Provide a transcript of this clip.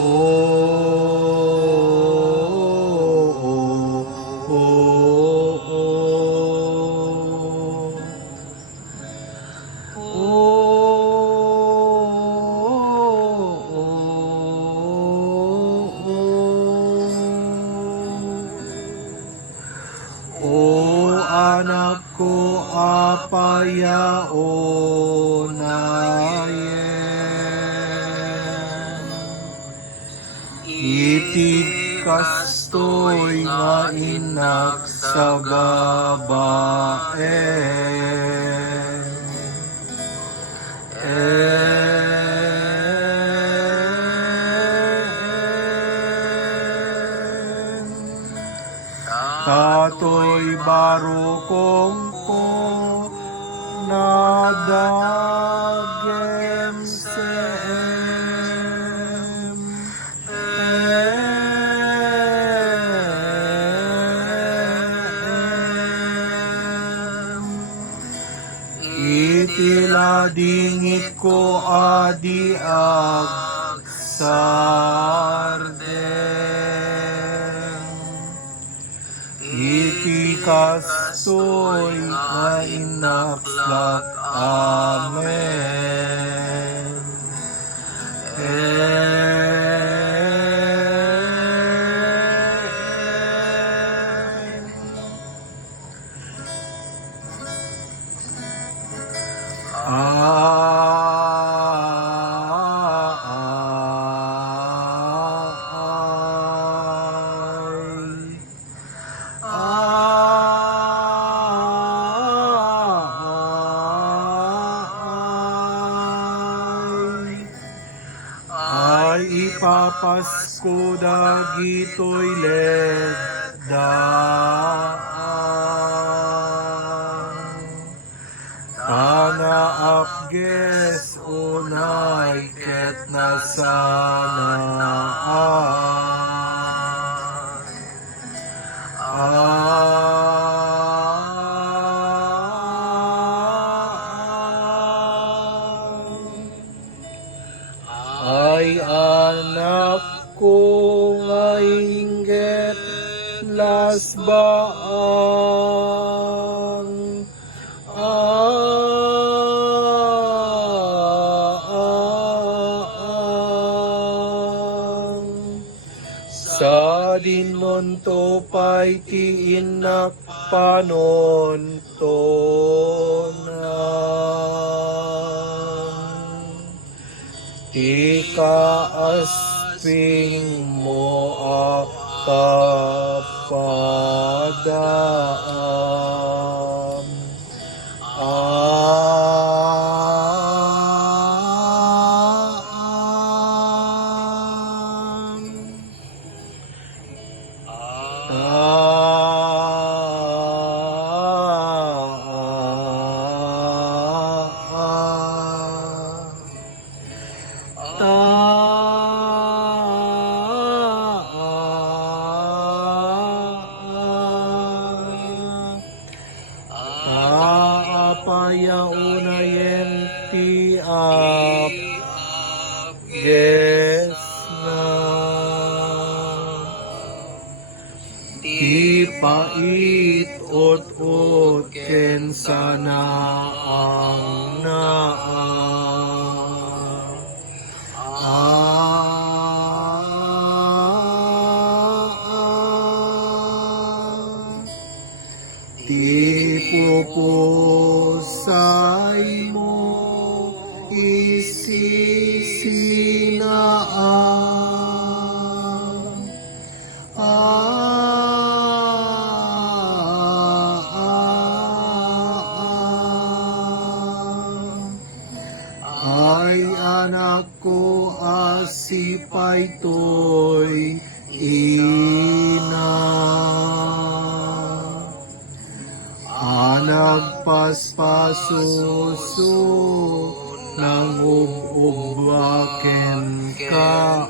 O anak ko, apayaonayen, itig kastoy nga inak sa gabaen. Katoy barukong ko nadagem sem. Itiladingit ko adi ag sarden. Iti kastoy nga inaklak, amen. Ay ipapasko dagitoy ledaan, kana apges unay ket nasanaan. Ay anak ko nga inggit lasbaan, sa dinunto pa'y ti inak panontonan. Ti kaasping mo kapadaan. Apayaonayen ti apges na, ti pait ot ken sana ang ti pupusay mo isisinaan. Ay anak ko, asipay to'y ina, nagpaspasuso nang ubwaken ka